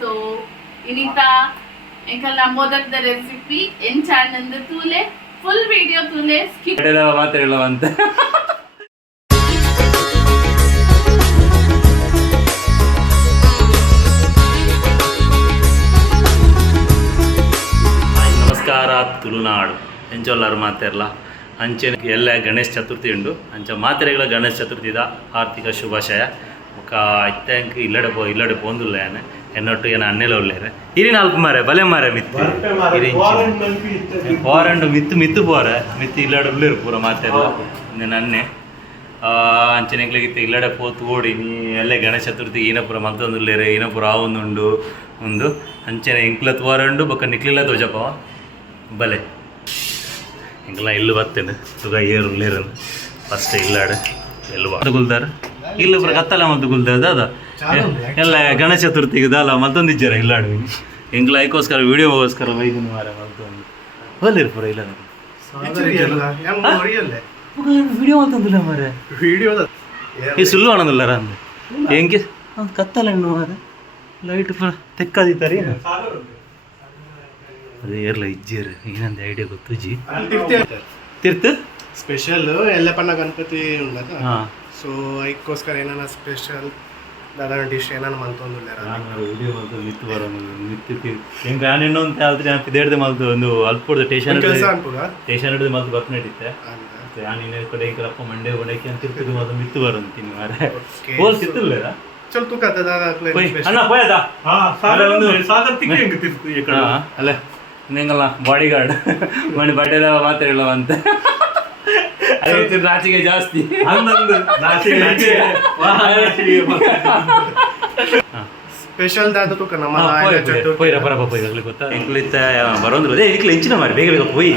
So ಇನ್ನಿತ ಎಂಕಲ್ ನಮ್ಮ ಮೊದಲ recipe ಎಂಚಾನಂದ ತೂಲೆ ಫುಲ್ ವಿಡಿಯೋ ತೂಲೆ ಸ್ಕಿಪ್ ಮಾತ್ರ ಹೇಳುವಂತ ನಮಸ್ಕಾರ ತುಳುನಾಡು ಎಂಚೊಲ್ಲಾರು ಮಾತೆರ್ಲ ಅಂಚೆ ಎಲ್ಲ ಗಣೇಶ ಚತುರ್ಥಿ ಉಂಡು ಅಂಚ ಮಾತೆರೆಗಳ ಗಣೇಶ ಚತುರ್ಥಿದ ಆರ್ಥಿಕ ಶುಭಾಶಯ ఒక ಐತ್ಯಾಂಕ್ ಇಲ್ಲಡೆ ಪೋಂದುಲ್ಲ ಯಾನೆ ಎನ್ನೊಟ್ಟು ಏನು ಅನ್ನೆಲ್ಲ ಒಳ್ಳೆಯರೆ ಇರಿ ನಾಲ್ಕು ಮಾರೆ ಬಲೆ ಮಾರೆ ಮಿತ್ತು ಪೋರಂಡು ಮಿತ್ತು ಪೋರೆ ಮಿತ್ತು ಇಲ್ಲಡೆ ಉಳ್ಳೇರು ಪೂರ ಮಾತೆಲ್ಲ నేను ಅನ್ನೆ ಅಂಚನೆಗ್ಲಿಗಿತ್ತು ಇಲ್ಲಡೆ ಪೋತು ಓಡಿ ನೀ ಎಲ್ಲ ಗಣೇಶ ಚತುರ್ಥಿಗೆ ಈನ ಪೂರ ಮಲ್ತೊಂದುಲ್ಲೇರೆ ಈನ ಪೂರ ಆವೊಂದುಂಡು ಒಂದು ಅಂಚನೆ ಇಂಕ್ಲ ತೋರಂಡು ಬೊಕ್ಕ ನಿಕ್ಲಿಲ್ಲ ತೋಜಪ್ಪ ಬಲೆ ಇಂಕಲ ಇಲ್ಲು ಬತ್ತೇನೆ ತುಗ ಏರು ಉಳ್ಳೇರು ಫಸ್ಟ್ ಇಲ್ಲಾಡೆ ಎಲ್ಲಿ ಗುಲ್ದಾರ ಇಲ್ಲ ಪೂರ ಕತ್ತಲ ಮತ್ತು ಗುಲ್ದಾದ ಅದ ಎಲ್ಲ ಗಣೇಶ ಚತುರ್ಥಿಗೆ ದಾಲ ಮತ್ತೊಂದಿಜ್ಜಾರ ಇಲ್ಲಾಡು ಇಂಕ್ಲ ಐಕೋಸ್ಕರ ವಿಡಿಯೋಗೋಸ್ಕರ ವೈದ್ಯನ ಮಾರ ಮಲ್ತೊಂದು ಬಲ್ಲಿರು ಪೂರ ಇಲ್ಲ ವಿಡಿಯೋ ಮಲ್ತೊಂದಿಲ್ಲ ಮಾರೆ ಈ ಸುಳ್ಳು ಅನ್ನೋದಿಲ್ಲ ಅಂದೆ ಹೆಂಗೆ ಕತ್ತಲ ಹೆಣ್ಣು ಮಾರೆ ಲೈಟ್ ಪೂರ ತೆಕ್ಕದಿತ್ತಾರೆ ಅದು ಏರ್ಲ ಇಜ್ಜೇರು ಏನಂದ ಐಡಿಯಾ ಗೊತ್ತು ಜಿ ತೀರ್ಥ ಸ್ಪೆಷಲ್ ಎಲ್ಲ ಪಣ್ಣ ಗಣಪತಿ ಉಂಡದ ಸೊ ಅದಕ್ಕೋಸ್ಕರ ಏನಾನ ಸ್ಪೆಷಲ್ ದಾದಾನ ಡಿಶ್ ಏನಾನ ಮಂತೊಂದುಲ್ಲಾರ ವಿಡಿಯೋ ಮಲ್ತು ಮಿತ್ತು ಬರೋ ಮಿತ್ತು ಹೆಂಗೆ ನಾನು ಇನ್ನೊಂದು ಯಾವ್ದು ನಾನು ಇದೇಡ್ದೆ ಮಲ್ತು ಒಂದು ಅಲ್ಪ ಟೇಷನ್ ಟೇಷನ್ ಹಿಡಿದು ಮಲ್ತು ಬತ್ ನಡೀತೆ ನಾನು ಇನ್ನೇ ಕಡೆ ಹಿಂಗಪ್ಪ ಮಂಡೆ ಒಡಕ್ಕೆ ಅಂತ ತಿರ್ತಿದ್ದು ಮೊದಲು ಮಿತ್ತು ಬರಂತೀನಿ ಮಾರೆ ಹೋಲ್ ಸಿತ್ತಿಲ್ಲ ಚಲ್ ತೂಕ ಅಣ್ಣ ಪೋಯದ ಅಲ್ಲ ನಿಂಗಲ್ಲ ಬಾಡಿ ಗಾರ್ಡ್ ಮನೆ ಬಟ್ಟೆದ ಮಾತ್ರ ಹೇಳುವಂತ ನಾಚಿಕೆ ಜಾಸ್ತಿ ಸ್ಪೆಷಲ್ ದಾದ ತೂಕ ನಮ್ಮ ಪೋಯ್ರ ಬರಪ್ಪ ಪೋಯ್ದಾಗ್ಲಿ ಗೊತ್ತಾ ಎಂಕ್ಲಿತ್ತ ಬರೋಂದ್ರು ಅದೇ ಇದಕ್ಕೆ ಹೆಂಚಿನ ಮಾರಿ ಬೇಗ ಬೇಗ ಪೋಯ್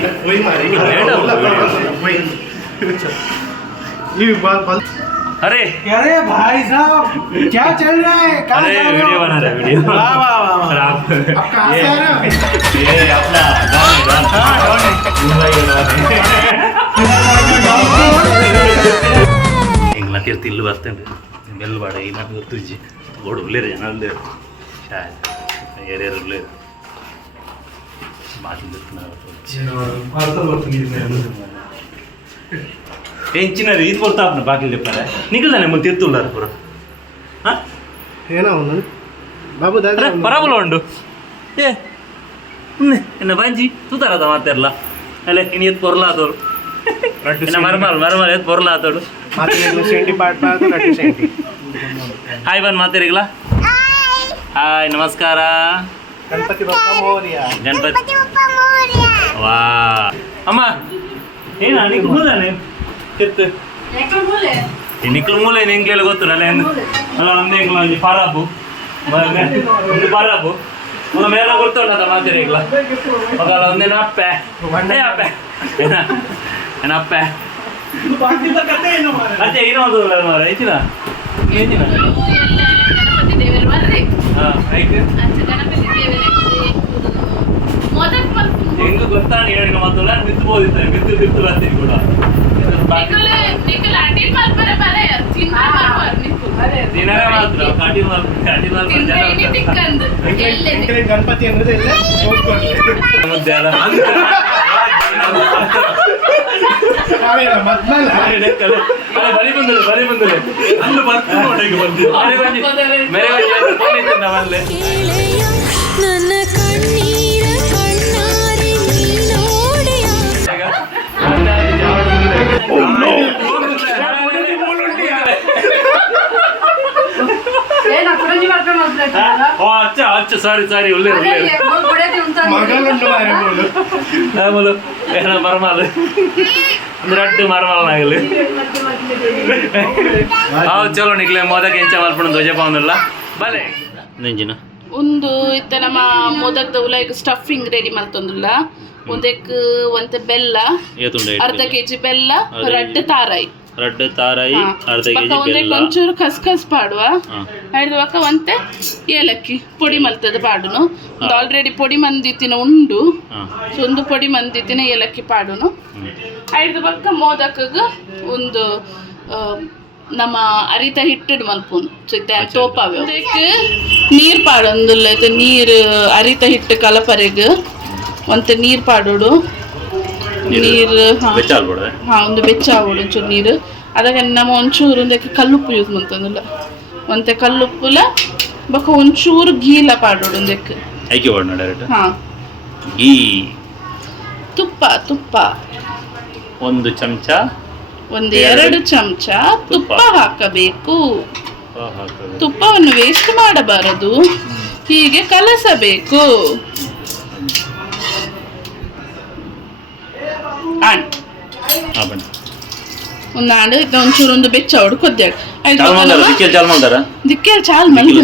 अरे अरे भाई साहब क्या चल रहा है अरे वीडियो बना रहा है वीडियो वाह वाह वाह आप कहां से आ रहे हो ये अपना इंग्ला तीर्थ इल्लू बर्तंडु बेल बाड़ ई नाटु ಗೊತ್ತುಜ್ಜಿ ಓಡು ಉಳ್ಳೇರು ಜನ ಉಳ್ಳೇರು ಶಾಯದ್ ಏರಿಯಾರು ಉಳ್ಳೇರು ಮಾತಿಂದ పెంచినారు ఇది కొడతా బాకీలు చెప్పారా నీకుదానే ముందు తీర్తున్నారు పూర ఏనా ఉంది బాబు దాదా పరాబులో ఉండు ఏ ಎನ್ನ ಬಂಜಿ ತೂತಾರದ ಮಾತೆರ್ಲ ಅಲ್ಲ ಇನ್ನು ಎತ್ತು ಪೊರ್ಲಾತೋಡು ಎನ್ನ ಮರಮಾಲ್ ಎತ್ತು ಪೊರ್ಲಾತೋಡು ಹಾಯ್ ಬಂದು ಮಾತೇರಿಗ್ಲ ಹಾಯ್ ನಮಸ್ಕಾರ ಗಣಪತಿ ಬಪ್ಪ ಮೋರ್ಯ ಗಣಪತಿ ವಾ ಅಮ್ಮ ಏನ ನಿಂಗೆ ಮೂಲಾನೆ ಕೆತ್ತು ನಿಕ್ಲು ಮೂಲೆ ನಿಂಗೆ ಗೊತ್ತು ಅಲ್ಲ ಅಲ್ಲ ಒಂದೇ ಒಂದು ಪಾರಾಬು ಒಂದು ಪಾರಾಬು ಒಂದು ಮೇಲ ಗುರ್ತೊಂಡದ ಮಾತಿರಿಗ್ಲ ಮಗಲ ಒಂದೇನ ಅಪ್ಪೆ ಅಪ್ಪೆ ಏನಪ್ಪೆ ಅತ್ತೆ ಇನ್ನೊಂದು ಮಾರ ಹೆಚ್ಚಿನ ಹೆಚ್ಚಿನ ಗಣಪತಿ ದೇವರು ಬರ್ರಿ ಆಯ್ತು ಹೆಂಗ ಗೊತ್ತಾ ಹೇಳಿನ ಮಾತಲ್ಲ ಮಿತ್ತು ಬೋದಿದ್ದಾರೆ ಮಿತ್ತು ಬರ್ತೀನಿ ಕೂಡ ದಿನವೇ ಮಾತ್ರ ಗಣಪತಿ ಅಂದ್ರೆ ಬಲಿ ಬಂದಳು ಅಲ್ಲಿ ಬರ್ತೀನಿ ನನ್ನ ಕಣ್ಣೀರ ಕಣ್ಣಾರೆ ನೋಡೆಯ अच्छा सारी उल्ले मरमाल रड्डु मरमाल नागले चलो निकले मोदक ಎಂಚ ಮಲ್ಪಣ ಧ್ವಜ ಪಾವನಲ್ಲ ಬಲೆ ನೆಂಜಿನ ಒಂದು ಇತ್ತ ನಮ್ಮ ಮೋದಕದ ಉಲಾಯಿಗ ಸ್ಟಫಿಂಗ್ ರೆಡಿ ಮಾಡ್ತಂದಿಲ್ಲ ಒಂದಕ್ಕೆ ಒಂತೆ ಬೆಲ್ಲ ಅರ್ಧ ಕೆಜಿ ಬೆಲ್ಲ ರಡ್ಡು ತಾರಾಯಿ ಅರ್ಧ ಕೆಜಿ ಬೆಲ್ಲ ಒಂಚೂರು ಖಸ್ಖಸ್ ಪಾಡುವ ಐದು ಪಕ್ಕ ಒಂತೆ ಏಲಕ್ಕಿ ಪೊಡಿ ಮಲ್ತದ ಪಾಡುನು ಒಂದು ಆಲ್ರೆಡಿ ಪೊಡಿ ಮಂದಿತ್ತಿನ ಉಂಡು ಒಂದು ಪೊಡಿ ಮಂದಿತ್ತಿನ ಏಲಕ್ಕಿ ಪಾಡುನು ಐದು ಪಕ್ಕ ಮೋದಕಗ ಒಂದು ನಮ್ಮ ಅರಿತ ಹಿಟ್ಟಿಡ್ ಮಲ್ಪುನು ತೋಪಾವೆ ಅದಕ್ಕೆ ನೀರು ಪಾಡೊಂದುಲ್ಲ ಇದು ನೀರು ಅರಿತ ಹಿಟ್ಟು ಕಲಪರೆಗ್ ಒಂತೆ ನೀರು ಪಾಡೋಡು ನೀರು ಒಂದು ಬೆಚ್ಚ ಆವೋಡು ಒಂಚೂರು ನೀರು ಅದಾಗ ನಮ್ಮ ಒಂಚೂರು ಒಂದಕ್ಕೆ ಕಲ್ಲುಪ್ಪು ಯೂಸ್ ಮಾಡ್ತಂದಿಲ್ಲ ಒಂತೆ ಕಲ್ಲುಪ್ಪುಲ ಬೊಕ್ಕ ಒಂಚೂರು ಗೀಲ ಪಾಡೋಡು ಒಂದಕ್ಕೆ ಹಾ ತುಪ್ಪ ಒಂದು ಚಮಚ ಒಂದು 2 ಚಮಚ ತುಪ್ಪ ಹಾಕಬೇಕು. ತುಪ್ಪವನ್ನು ವೇಸ್ಟ್ ಮಾಡಬಾರದು, ಹೀಗೆ ಕಲಸಬೇಕು. ಒಂದು ಆಂಡ್ ಒಂಚೂರು ಒಂದು ಬೆಚ್ಚ ಹೊಡು ಕೊದ್ದಾಡು ದಿಕ್ಕೆ ಚಾಲ್ ಮಲ್ಲು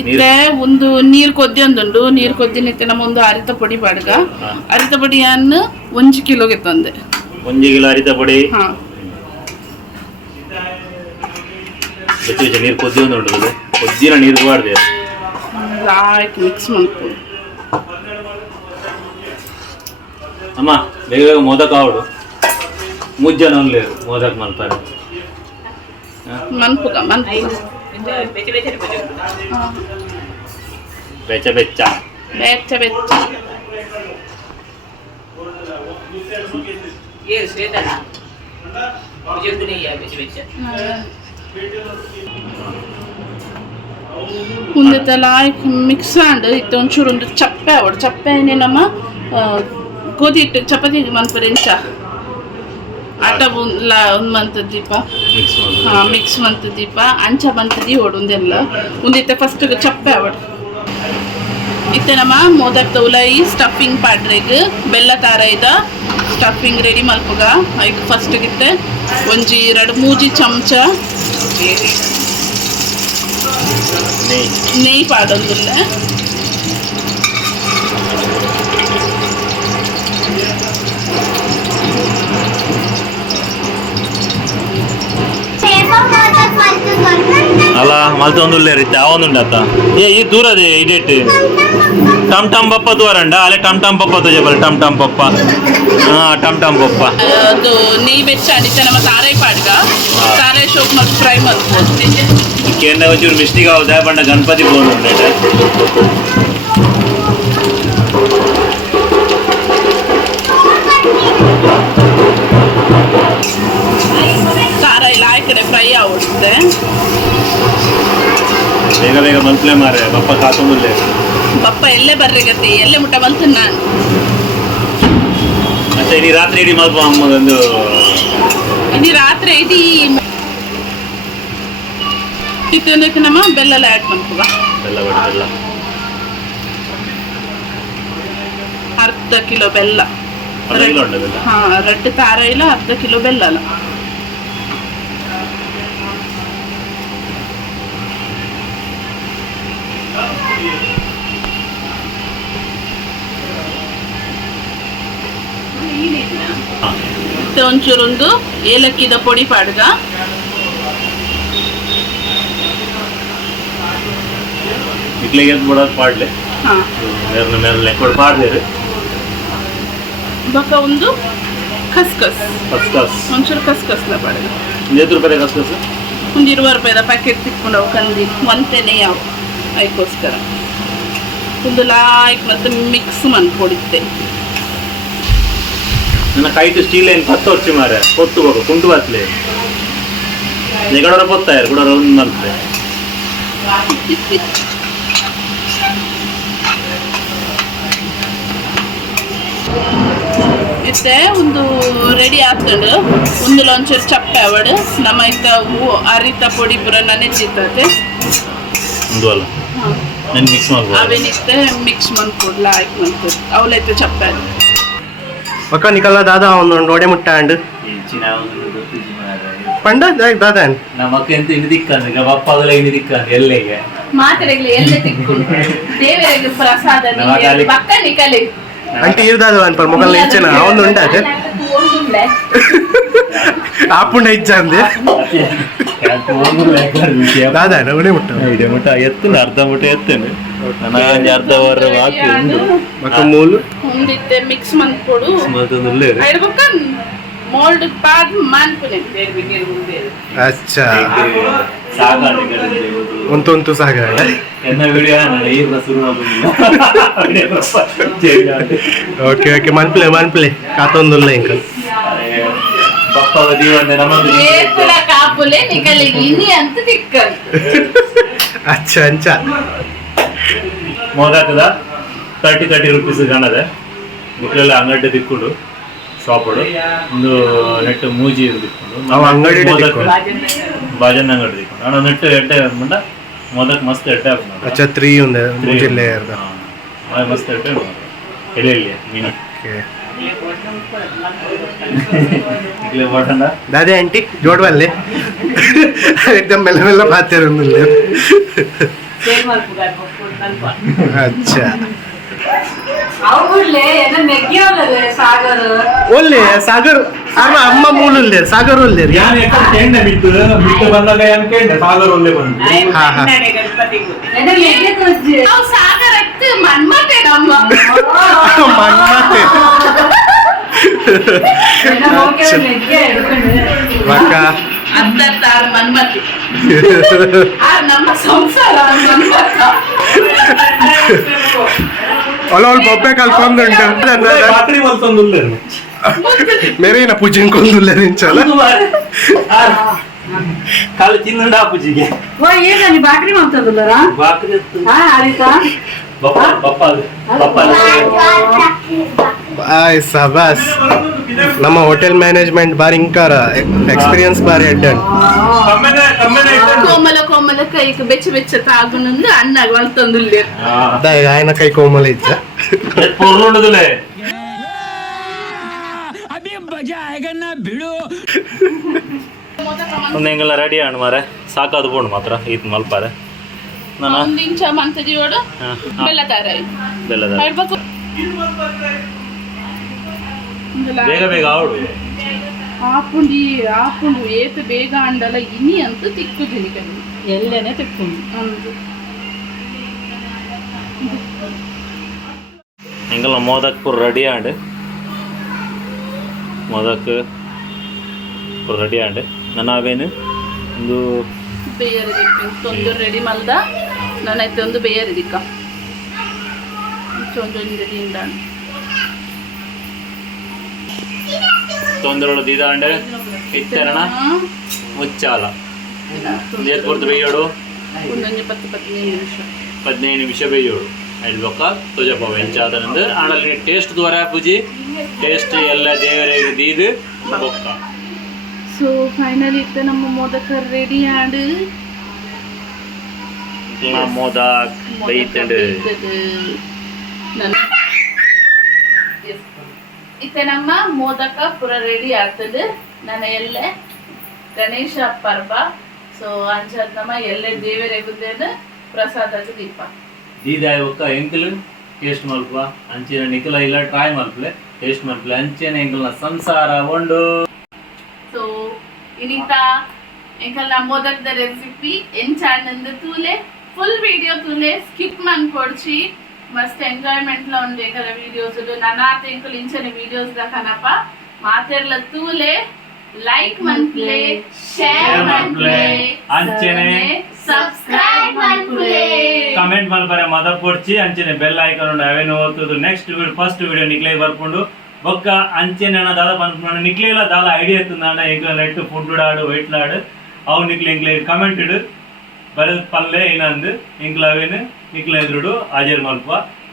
ಇತ್ತೆ ಒಂದು ನೀರು ಕೊದ್ದಿ ಒಂದುಂಡು ನೀರು ಕೊದ್ದಿನಿತ್ತೆ ನಮ್ಮ ಒಂದು ಅರಿತ ಪೊಡಿ ಬಾಡ್ಗ ಅರಿತ ಪೊಡಿಯನ್ನು 1 ಕಿಲೋಗೆ ತಂದೆ 1 ಕಿಲೋ ಅರಿತ ಪೊಡಿ ನೀರು ಕೊದ್ದಿ ಒಂದು ಕೊದ್ದಿನ ನೀರು ಬಾಡ್ದೆ ಲಾಯ್ಕ್ ಮಿಕ್ಸ್ ಮಾಡ್ಕೊಂಡು ಅಮ್ಮ ಬೇಗ ಬೇಗ ಮೋದಕ ಆವಡು ಮುಜ್ಜನಲ್ಲಿ ಮೋದಕ ಮಾಡ್ತಾರೆ ಮನ್ಪುಗ ಬೆಚ್ಚ ಬೆಚ್ಚ ಬೆಚ್ಚ ಬೆಚ್ಚ ಮುಂದೆ ಲಾಯ್ಕ್ ಮಿಕ್ಸ್ ಆಂಡ್ ಇತ್ತು ಒಂಚೂರು ಒಂದು ಚಪ್ಪೆ ಆವಡು ಚಪ್ಪೆ ನಮ್ಮ ಗೋಧಿ ಹಿಟ್ಟು ಚಪಾತಿ ಮನ್ಪರೆ ಎಂಚ ಆಟ ಒಂದು ಮಂತ್ ದೀಪ ಮಿಕ್ಸ್ ಮಂತ್ ದೀಪ ಅಂಚ ಬಂತದಿ ಓಡು ಒಂದೆಲ್ಲ ಒಂದಿತ್ತೆ ಫಸ್ಟ್ ಚಪ್ಪೆ ಆವಡು ಇತ್ತೆ ನಮ್ಮ ಮೋದಕ್ ಉಲಾಯಿ ಸ್ಟಫಿಂಗ್ ಪಾಡ್ರೆಗ್ ಬೆಲ್ಲ ತಾರ ಇದ ಸ್ಟಫಿಂಗ್ ರೆಡಿ ಮಲ್ಪಗ ಐಕ್ ಫಸ್ಟ್ ಗಿತ್ತೆ ಒಂಜಿ 2-3 ಚಮಚ ನೆಯ್ ಪಾಡೊಂದಿಲ್ಲ ಅಲ್ಲ ಮಲ್ತ ಒಂದುಲ್ಲೆ ರೀತಿ ಅವೊಂದುಂಡ ಅತ್ತ ಈ ದೂರದೆ ಇಡೇಟ್ ಟಮ್ ಟಮ್ ಪಪ್ಪ ದೂರಂಡ ಅಲ್ಲೇ ಟಮ್ ಟಮ್ ಪಪ್ಪ ತೋಜಬಲ್ ಟಮ್ ಟಮ್ ಪಪ್ಪ ಟಮ್ ಟಮ್ ಪಪ್ಪ ಅದು ನೆಯ್ ಬೆಚ್ಚ ಅಡಿತ ನಮ್ಮ ತಾರಾಯಿ ಪಾಡ್ಗ ತಾರಾಯಿ ಶೋಕ್ ಮತ್ತು ಫ್ರೈ ಮಾಡ್ಬೋದು ಕೇಂದ್ರ ಒಂಚೂರು ಮಿಸ್ಟಿಗೆ ಹೌದಾ ಬಂಡ ಗಣಪತಿ ಬೋದು ತಾರಾಯಿ ಲಾಯ್ಕಡೆ ಫ್ರೈ ಆಗುತ್ತೆ ಬೇಗ ಬೇಗ ಮಲ್ಪಲೆ ಮಾರೆ ಪಪ್ಪ ಕಾತೊಂದುಲ್ಲೆ ಪಪ್ಪ ಎಲ್ಲೇ ಬರ್ರಿಗತ್ತೆ ಎಲ್ಲೇ ಮುಟ್ಟ ಬಂತು ನಾನು ಮತ್ತೆ ಇಡೀ ರಾತ್ರಿ ಇಡೀ ಮಲ್ಪ ಅಮ್ಮದೊಂದು ಇಡೀ ರಾತ್ರಿ ಇಡೀ ಇತ್ತೊಂದಕ್ಕೆ ನಮ್ಮ ಬೆಲ್ಲ ಆ್ಯಡ್ ಮಾಡ್ಕೋ ಬೆಲ್ಲ ಬೆಲ್ಲ ಅರ್ಧ ಕಿಲೋ ಬೆಲ್ಲ ಹಾ ರೆಡ್ ತಾರ ಇಲ್ಲ ಅರ್ಧ ಕಿಲೋ ಬೆಲ್ಲ ಅಲ್ಲ ಒಂಚೂರೊಂದು ಏಲಕ್ಕಿದ ಪೊಡಿ ಪಾಡ್ಗ ಇಡ್ಲಿಗೆ ಪಾಡ್ಲೆ ಪಾಡ್ಲೇರಿ ಬೊಕ್ಕ ಒಂದು ಖಸ್ಖಸ್ ಒಂಚೂರು ಖಸ್ಖಸ್ನ ಪಾಡ್ಗ ರೂಪಾಯಿ ಖಸ್ಖಸ್ ಒಂದು 20 ರೂಪಾಯಿದ ಪ್ಯಾಕೆಟ್ ತಿಕ್ಕೊಂಡವು ಕಂದಿ ಒಂತೆನೆ ಯಾವ ಅದಕ್ಕೋಸ್ಕರ ಒಂದು ಲಾಯ್ಕ್ ಮತ್ತು ಮಿಕ್ಸ್ ಮಾಡ್ಕೊಡಿದ್ದೆ ನನ್ನ ಕೈಟು ಸ್ಟೀಲ್ ಏನು 10 ವರ್ಷ ಮಾರೆ ಕೊಟ್ಟು ಹೋಗು ಕುಂಟು ಬತ್ತಲೆ ನೆಗಡೋರ ಪೊತ್ತಾಯರು ಕೂಡ ಒಂದು ಮಲ್ಪೆ ಇತ್ತೆ ಒಂದು ರೆಡಿ ಆಗ್ತದೆ ಒಂದು ಒಂಚೂರು ಚಪ್ಪೆ ಅವಡು ನಮ್ಮ ಇತ್ತ ಅರಿತ ಪೊಡಿ ಪುರ ನೆನೆಜಿರ್ತದೆ ಒಂದು ಅಲ್ಲ ನಾನು ಮಿಕ್ಸ್ ಮಾಡ್ಬೋದು ಅವೇನಿತ್ತೆ ಮಿಕ್ಸ್ ಮಾಡ್ಕೊಡ್ಲ ಆಯ್ತು ಮಾಡ್ಕೊಡು ಅವಲೈತೆ ಚಪ್ಪೆ ಒಕ್ಕ ನಿಕಲ್ಲ ದಾದಾ ಒಂದು ನೋಡೆ ಮುಟ್ಟ ಅಂಡ್ ಪಂಡ ದಾದಾ ನಮಕ್ಕೆ ಎಂತ ಇನ್ನು ದಿಕ್ಕಂದ್ರೆ ಈಗ ಬಪ್ಪಾಗಲ ಇನ್ನು ದಿಕ್ಕಂದ್ರೆ ಎಲ್ಲೆಗೆ ಮಾತ್ರೆಗಳು ಎಲ್ಲೇ ತಿಕ್ಕೊಂಡು ದೇವರಿಗೆ ಪ್ರಸಾದ ಪಕ್ಕ ನಿಕಲಿ అంటే ఇరుదాదు అని పర్ మొక్కలు ఇచ్చాను అవును ఉండదు ఆపుండ ఇచ్చాంది దాదా నవ్వునే ముట్ట ಎತ್ತುನ ಅರ್ಧ ಮುಟ್ಟ ಎತ್ತೇನೆ ನನಗೆ ಅರ್ಧ ವರ ಹಾಕಿ ಮಕ್ಕ ಮೂಲು ಒಂದಿತ್ತೆ ಮಿಕ್ಸ್ ಮಾಡ್ಕೊಡು ಮತ್ತೊಂದು ಮೋಲ್ಡ್ ಪಾಡ್ ಮಾಡ್ಕೊನೆ ಬೇರೆ ಬೇರೆ ಅಚ್ಚಾ ಸಾಕಾಗಿ ಒಂತೊಂದು ಸಾಗಾಡ ಎನ್ನ ವಿಡಿಯೋ ಈಗ ಶುರು ಓಕೆ ಓಕೆ ಮನ್ಪ್ಲೆ ಕಾತೊಂದುಲ್ಲ ಇಂಕ ಪಪ್ಪ ದೀವಂದೆ ನಮ್ಮದು ಏತುಲ ಕಾಪುಲೆ ನಿಕಲಿ ಇನಿ ಅಂತ ತಿಕ್ಕಲ್ ಅಚ್ಚ ಅಂಚ ಮೋದಕದ 30 ರೂಪೀಸ್ ಕಾಣದೆ ನಿಕ್ಲೆಲ್ಲ ಅಂಗಡಿ ತಿಕ್ಕುಡು ಶಾಪಡು ಒಂದು ನೆಟ್ಟು ಮೂಜಿ ತಿಕ್ಕೊಂಡು ಅವು ಅಂಗಡಿ ಬಾಜನ್ ಅಂಗಡಿ ತಿಕ್ಕೊಂಡು ಅಣ್ಣ ನೆಟ್ಟು ಎಡ್ಡೆ ಮುಂಡ ಮೋದಕ್ ಮಸ್ತ್ ಎಡ್ಡೆ ಅಚ್ಚ 3 ఉంది ಮೂಜಿ ಲೇಯರ್ ಮಸ್ತ್ ಎಡ್ಡೆ ಎಲೆ ಮೀನು निकले बटना दादा आंटी जोड़ वाले एकदम मेला मेला बातें रहने अच्छा ಒಳ್ಳೆ ಸಾಗರ್ ಅಮ್ಮ ಮೂಲಲ್ಲೇ ಸಾಗರ್ ಒಳ್ಳೆ ಯಾನ್ ಎಕ್ಕ ಕೇಂಡ ಬಿಟ್ಟು ಬಂದಾಗ ಯಾನ್ ಕೇಂಡ ಸಾಗರ್ ಒಳ್ಳೆ ಬಂದು ಹಾ ಹಾ ನಾವು ಸಾಗರಕ್ಕೆ ಮನ್ಮತೆ ನಮ್ಮ ಮನ್ಮತೆ ಅರ್ಧತ್ತಾರು ಮನ್ಮತಿ ನಮ್ಮ ಸಂಸಾರ ಮನ್ಮತ ಅಲ್ಲ ಅವ್ಳು ಬೊಬ್ಬೆ ಕಲ್ಕೊಂಡುಂಟು ರಾತ್ರಿ ಒಂದೊಂದು ಮೇರೇನ ಪೂಜೆನ್ ಕೊಂದುಲ್ಲ ನಿಂಚಲ್ಲ ಕಾಲು ತಿನ್ನುಂಡ ಪೂಜೆಗೆ ఏంటండి బాకరీ పంపుతుందరా ಬಾಕ್ರಿ ಬಪ್ಪ ಬಪ್ಪ ಬಪ್ಪ ಆಯ್ ಸಬಾಸ್ ನಮ್ಮ ಹೋಟೆಲ್ ಮ್ಯಾನೇಜ್ಮೆಂಟ್ ಬಾರಿ ಇಂಕಾರ ಎಕ್ಸ್ಪೀರಿಯನ್ಸ್ ಬಾರಿ ಅಡ್ಡನ್ ಕೋಮಲ ಕೋಮಲ ಕೈಗೆ ಬೆಚ್ಚ ಬೆಚ್ಚ ತಾಗುನಂದು ಅನ್ನಾಗ ಒಳ್ತಂದುಲ್ಲೆ ఆయన ಕೈ ಕೋಮಲ ಇದ್ದ ಪೊರ್ಲುಂಡದುಲೆ ಒಂದು ಹೆಂಗೆಲ್ಲ ರೆಡಿ ಆಣ್ ಮಾರೆ ಸಾಕಾದು ಬೋಣ್ ಮಾತ್ರ ಈತ್ ಮಲ್ಪಾರೆ ನಾನು ಒಂದು ಇಂಚ ಮಂತ ಜೀವಡು ಬೆಲ್ಲ ತಾರಾಯಿ ಬೆಲ್ಲದ ಹೇಳ್ಬೇಕು ಬೇಗ ಬೇಗ ಆವಡು ಆಪುಂಡು ಏತು ಬೇಗ ಅಂಡಲ ಇನಿ ಅಂತ ತಿಕ್ಕುದಿನಿ ಕಲಿ ಎಲ್ಲೇನೆ ತಿಕ್ಕೊಂಡು ಹೆಂಗೆಲ್ಲ ಮೋದಕ್ ಪೂರ ರೆಡಿ ಆಂಡ್ ಮೋದಕ್ ಪೂರ ರೆಡಿ ಆಂಡ್ ನಾನು ಅವೇನು ಒಂದು ಬೇಯರ್ ತೊಂದು ರೆಡಿ ಮಲ್ದ ನಾನೈತೆ ಒಂದು ಬೇಯರ್ ಇದಕ್ಕ ಚೊಂದೊಂದಿರಿಂದ ತೊಂದರೆಗಳು ದೀದಾಂಡೆ ಇತ್ತರಣ ಮುಚ್ಚಾಲ ಎಷ್ಟು ಕೊಡ್ತು ಬೇಯೋಡು ಒಂದೊಂದು 10-15 ನಿಮಿಷ 15 ನಿಮಿಷ ಬೇಯೋಡು ಹೇಳ್ಬೇಕ ತುಜಪ್ಪ ಎಂಚಾದನಂದು ಆಡಲ್ಲಿ ಟೇಸ್ಟ್ ದ್ವಾರ ಪೂಜಿ ಟೇಸ್ಟ್ ಎಲ್ಲ ದೇವರಿಗೆ ದೀದು ಬೊಕ್ಕ ಸೊ ಫೈನಲ್ ಇತ್ತು ನಮ್ಮ ಮೋದಕ ರೆಡಿ ಆಡು ಮೋದಕ್ ಬೈತಂಡು ಇತ್ತೆ ನಮ್ಮ ಮೋದಕ ಪೂರ ರೆಡಿ ಆಗ್ತದೆ ನಾನು ಎಲ್ಲೆ ಗಣೇಶ ಪರ್ವ ಸೊ ಅಂಚದ್ ನಮ್ಮ ಎಲ್ಲೆ ದೇವರೆಗುದೇನು ಪ್ರಸಾದದ ದೀಪ ದೀದಾಯ ಒಕ್ಕ ಎಂಕಲ್ ಟೇಸ್ಟ್ ಮಲ್ಪ ಅಂಚಿನ ನಿಖಲ ಇಲ್ಲ ಟ್ರೈ ಮಲ್ಪಲೆ ಟೇಸ್ಟ್ ಮಲ್ಪಲೆ ಅಂಚಿನ ಎಂಕಲ್ನ ಸಂಸಾರ ಉಂಡು ಸೊ ಇನಿತ ಎಂಕಲ್ ನಮ್ಮ ಮೋದಕದ ರೆಸಿಪಿ ಎಂಚಾಂಡ್ ತೂಲೆ ಫುಲ್ ವಿಡಿಯೋ ತೂಲೆ ಸ್ಕಿಪ್ ಮಾಡ್ಕೊಡ್ಚಿ ಮಸ್ತ್ ಎಂಜಾಯ್ಮೆಂಟ್ ಲ ಉಂಡು ಎಂಕಲ ವಿಡಿಯೋಸ್ ನನಾತ ಎಂಕಲ್ ಇಂಚನೆ ವಿಡಿಯೋಸ್ ದಕನಪ್ಪ ಮಾತೆರ್ಲ ತೂಲೆ ಲೈಕ್ ಮನ್ಪ್ಲೆ ಶೇರ್ ಮನ್ಪ್ಲೆ ಅಂಚನೆ ಸಬ್ಸ್ಕ್ರೈಬ್ ಮನ್ಪ್ಲೆ ಕಮೆಂಟ್ ಮಲ್ಪರೆ ಮದ ಕೊಡ್ಚಿ ಅಂಚನೆ ಬೆಲ್ ಐಕಾನ್ ಉಂಡು ಅವೇನು ಓದ್ತದು ನೆಕ್ಸ್ಟ್ ಫಸ್ಟ್ ವಿಡಿಯೋ ನಿಕ್ಲೇ ಬರ್ಕೊಂಡು ಒಕ್ಕ ಅಂಚೆನ ದಾದ ಪನ್ಪುನ ನಿಕ್ಲೇಲ ದಾದ ಐಡಿಯಾ ಎತ್ತುಂದಾಂಡ ಎಂಕ್ಲ ನೆಟ್ ಫುಡ್ ಆಡು ವೈಟ್ಲಾಡು ಅವು ನಿಕ್ಲೆ ಎಂಕ್ಲೆ ಕಮೆಂಟ್ ಇಡು ಬರೆದ ಪಲ್ಲೆ ಏನಂದು ಎಂಕ್ಲ ಅವೇನು ನಿಕ್ಲ ಎದುರುಡು ಹಾಜರ್ ಮಲ್ಪ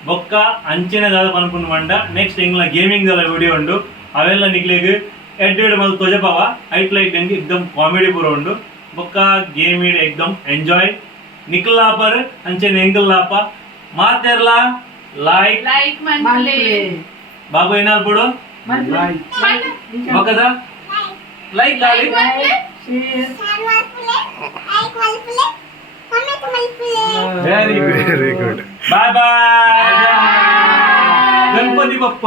ಬೊಕ್ಕ ಅಂಚೆನ ದಾದ ಪನ್ಪುನ ಮಂಡ ನೆಕ್ಸ್ಟ್ ಎಂಕ್ಲ ಗೇಮಿಂಗ್ ದಲ್ಲ ವಿಡಿಯೋ ಉಂಡು ಅವೆಲ್ಲ ನಿಕ್ಲೆಗ್ ಎಡ್ಡೆಡ್ ಮಲ್ ತೊಜಪವ ಐಟ್ ಲೈಕ್ ನಂಗೆ ಎಕ್ದಮ್ ಕಾಮಿಡಿ ಪೂರ ಉಂಡು ಬೊಕ್ಕ ಗೇಮ್ ಇಡ್ ಎಕ್ದಮ್ ಎಂಜಾಯ್ ನಿಕ್ಲಾಪರ್ ಅಂಚೆನ ಎಂಕಲ್ಲಾಪ ಮಾತೆರ್ಲ ಲೈಕ್ ಲೈಕ್ ಮನ್ಪ್ಲೆ ಬಾಬು ಏನಾದ್ರು ಬಿಡು ಮಗದ ಲೈಕ್ ಗಾಳಿ ವೆರಿ ಗುಡ್ ಬಾಯ್ ಬಾಯ್ ಗಣಪತಿ ಬಪ್ಪ